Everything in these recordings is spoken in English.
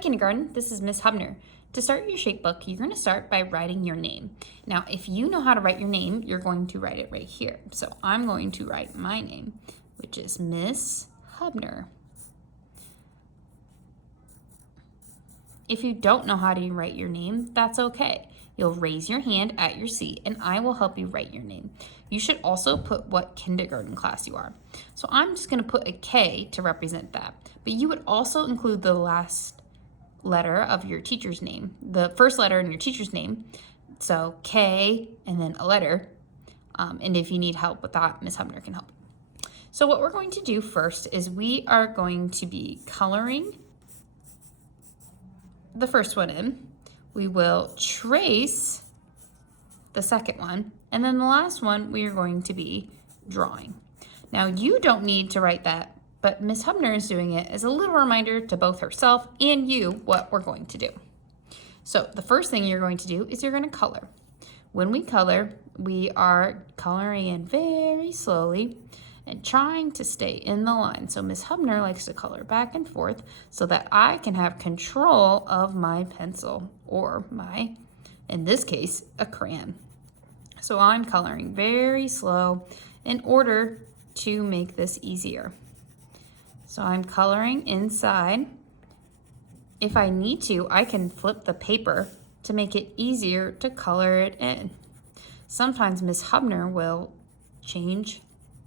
kindergarten, this is Miss Hubner. To start your shape book, you're going to start by writing your name. Now, if you know how to write your name, you're going to write it right here. So I'm going to write my name, which is Miss Hubner. If you don't know how to write your name, that's okay. You'll raise your hand at your seat and I will help you write your name. You should also put what kindergarten class you are. So I'm just going to put a K to represent that. But you would also include the last letter of your teacher's name, the first letter in your teacher's name. So K and then a letter. And if you need help with that, Miss Hubner can help. So what we're going to do first is we are going to be coloring the first one in. We will trace the second one, and then the last one we are going to be drawing. Now you don't need to write that, but Miss Hubner is doing it as a little reminder to both herself and you what we're going to do. So the first thing you're going to do is you're going to color. When we color, we are coloring in very slowly and trying to stay in the line. So Miss Hubner likes to color back and forth so that I can have control of my pencil or my, in this case, a crayon. So I'm coloring very slow in order to make this easier. So I'm coloring inside. If I need to, I can flip the paper to make it easier to color it in. Sometimes Miss Hubner will change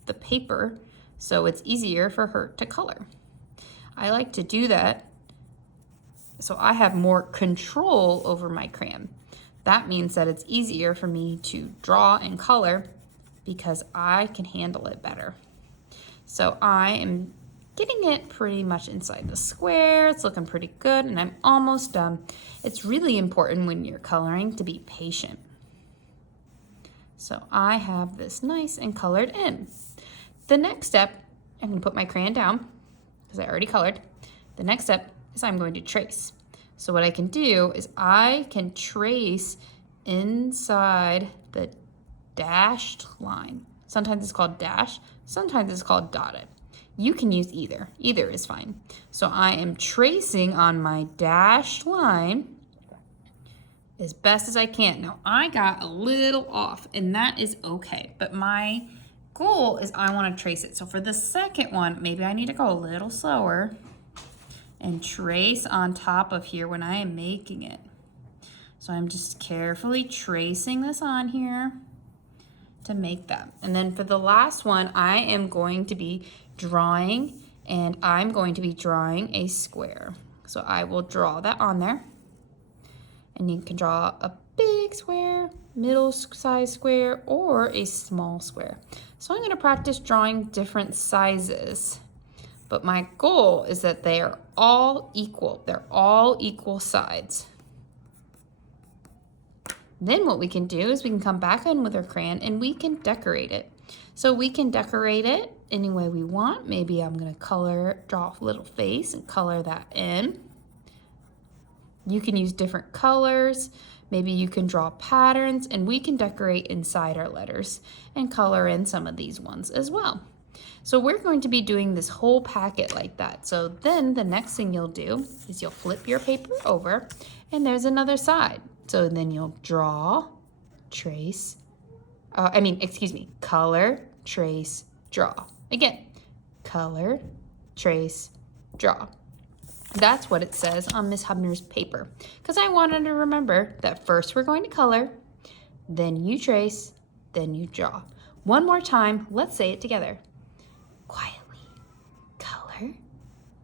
the paper so it's easier for her to color. I like to do that so I have more control over my crayon. That means that it's easier for me to draw and color because I can handle it better. So I am getting it pretty much inside the square. It's looking pretty good and I'm almost done. It's really important when you're coloring to be patient. So I have this nice and colored in. The next step, I'm going to put my crayon down because I already colored. The next step is I'm going to trace. So what I can do is I can trace inside the dashed line. Sometimes it's called dash, sometimes it's called dotted. You can use either. Either is fine. So I am tracing on my dashed line as best as I can. Now I got a little off and that is okay, but my goal is I want to trace it. So for the second one, maybe I need to go a little slower and trace on top of here when I am making it. So I'm just carefully tracing this on here to make that. And then for the last one, I am going to be drawing and I'm going to be drawing a square. So I will draw that on there. And you can draw a big square, middle size square, or a small square. So I'm going to practice drawing different sizes. But my goal is that they are all equal. They're all equal sides. Then what we can do is we can come back in with our crayon and we can decorate it. So we can decorate it any way we want. Maybe I'm going to draw a little face and color that in. You can use different colors. Maybe you can draw patterns and we can decorate inside our letters and color in some of these ones as well. So we're going to be doing this whole packet like that. So then the next thing you'll do is you'll flip your paper over and there's another side. So then you'll draw, trace, color, trace, draw. Again, color, trace, draw. That's what it says on Miss Hubner's paper. Because I wanted to remember that first we're going to color, then you trace, then you draw. One more time, let's say it together. Quietly. Color,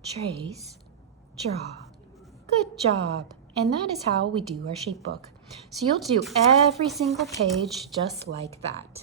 trace, draw. Good job. And that is how we do our shape book. So you'll do every single page just like that.